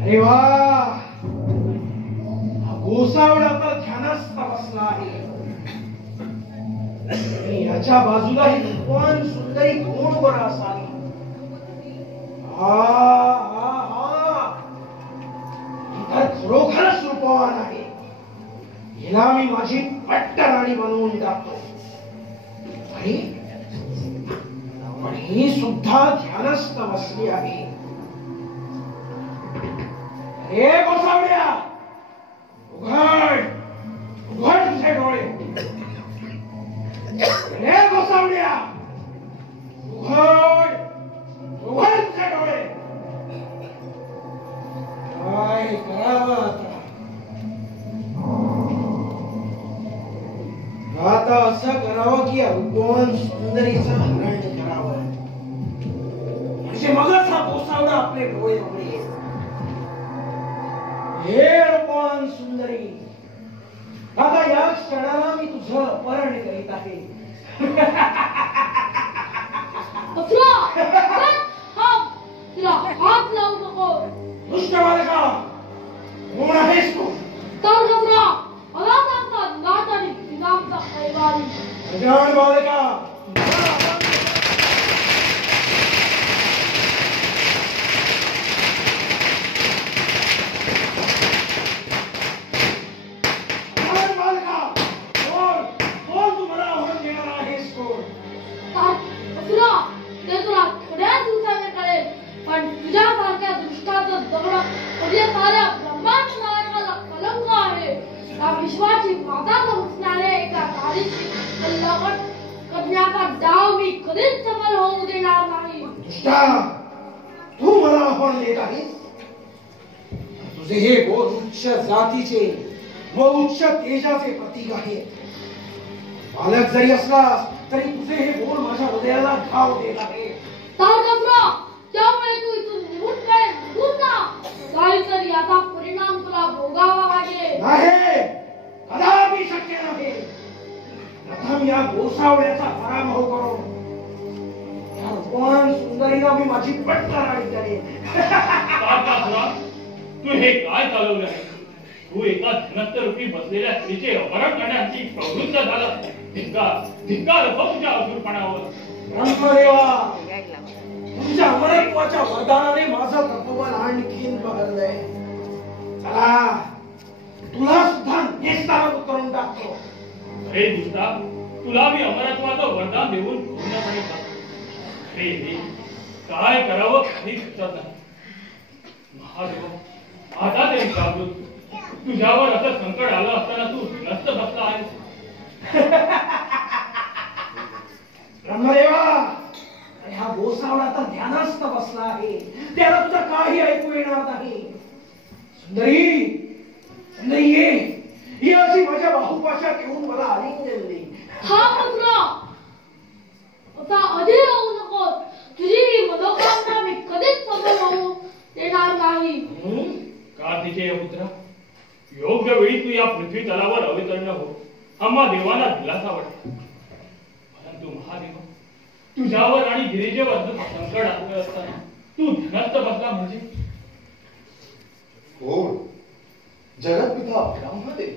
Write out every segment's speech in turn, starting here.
अरे वा, गोसावळा तर ध्यानस्थ बसला आहे. याच्या बाजूला ही रूपवान सुंदरी कोण बरं असावी? खरोखरच रूपवान आहे. हिला मी माझी पट्ट राणी बनवून टाकतो. पण ही सुद्धा ध्यानस्थ बसली आहे. हे गोसावड्या, उघड उघड तुझे डोळे. हे गोसावड्या, उघड उघड तुझे डोळे. काय करावं आता असं करावं की रूपवान सुंदरीचं हरण करावं, म्हणजे मगच हा गोसावडा आपले डोळे उघडेल. हे रूपवान सुंदरी, आता या क्षणाला मी तुझं अपहरण करीत आहे. हात लावू नको. दुष्ट बालका, कोण आहेस तू? तर गजरा, मला सांगतात नाथ आणि पिनांचा कैवारी. अजाण बालका, विश्वाची माता समजणारे एका नारीची लग्न करण्याचा डाव मी कधीच सफल होऊ देणार नाही. तू मला अपमान देत आहेस. तुझे हे बोल उच्च जातीचे व उच्च तेजाचे प्रतीक आहे. बालक जरी असलास तरी तुझे हे बोल माझ्या हृदयाला घाव देत आहे. त्यामुळे तू इथून निघून गेले निघून जा. काहीतरी याचा परिणाम तुला भोगावा लागेल. नाही, कदापि शक्य नाही. प्रथम या गोसावळ्याचा पराभव करो. या रूपवान सुंदरीला मी माझी पट्ट राणी करेन. तू हे काय चालवलं आहे? तू एका धनस्थ रूपी बसलेल्या स्त्रीचे अपहरण करण्याची प्रवृत्त झाला. धिक्कार हो तुझ्या असूरपणावर. ब्रह्मदेवा, तुमच्या अमरत्वाच्या वरदानाने माझं तपोबल आणखीन बहरलंय. चला, तुला सुद्धा नेस्तावर उतरून टाकतो. अरे दुष्टा, तुला मी अमरत्वाचं वरदान देऊन पूर्णपणे हे काय करावं काही सुचत नाही. महादेव, आता तरी जागृत. तुझ्यावर असं संकट आलं असताना तू नस्त बसला आहेस. ब्रह्मदेवा, हा गोसावळा तर ध्यानस्थ बसला आहे. त्याला तुझं काही ऐकू येणार नाही. सुंदरी, सुंदरी ये. ही अशी माझ्या बाहुपाशात येऊन मला आलिंगन दे. हा पुत्र, आता अधीर होऊ नकोस. तुझी ही मनोकामना मी कधीच सफल होऊ देणार नाही. कार्तिकेय पुत्र, योग्य वेळी तू या पृथ्वी तलावर अवतरण हो. आम्हा देवांना दिलासा वाटतो. परंतु महादेव, तुझ्यावर आणि गिरिजेवर संकट आलं असताना तू ध्यानस्थ बसला म्हणजे? कोण? जगतपिता ब्रह्मदेव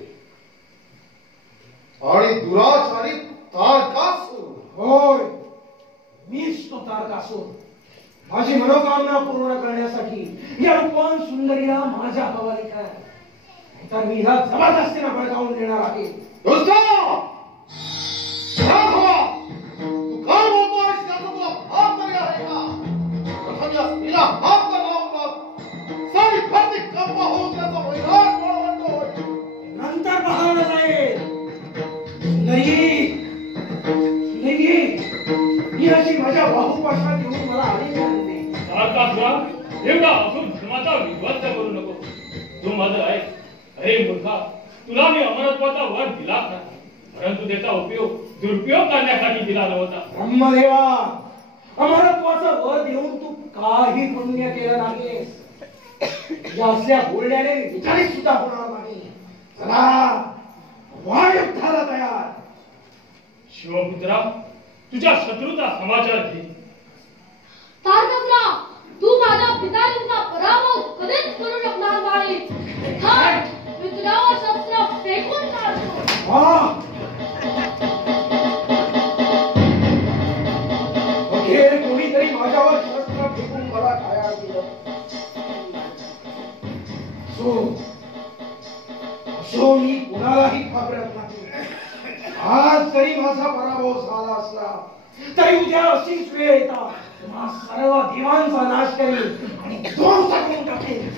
आणि दुराचारी तारकासूर. होय, मीच तो तारकासूर. माझी मनोकामना पूर्ण करण्यासाठी या रूपवान सुंदरीला माझ्या हवाली कर. नाहीतर मी हिला जबरदस्तीने बळकावून देणार आहे. नंतर पाहावं जाईल. ही अशी माझ्या बाहुपाशात येऊन मला आलिंगन दे. एवढा असून धर्माचा विध्वस्त करू नको. तू माझं आहे. अरे मूर्खा, तुला मी अमरत्वाचा वर दिला का? परंतु त्याचा उपयोग दुरुपयोग करण्यासाठी दिला नव्हता. ब्रह्मदेवा, अमरत्वाचा वर देऊन तू काही पुण्य केलं नाहीस. या असल्या बोलण्याने विचारित सुद्धा होणार नाही. चला, युद्धाला तयार. शिवपुत्रा, तुझ्या शत्रूचा समाचार घे. पिताजींचा पराभव कधीच करू शकणार नाही. थांब, मी तुझ्यावर शस्त्र फेकून काढतो. वगैरे कोणीतरी माझ्यावर शस्त्र फेकून मला घायाळ केलं. असो मी कुणालाही घाबरत नाही. आज जरी माझा पराभव झाला असला तरी उद्या अशीच वेळ येता सर्व देवांचा नाश करेल आणि ध्वंस करून टाकेल.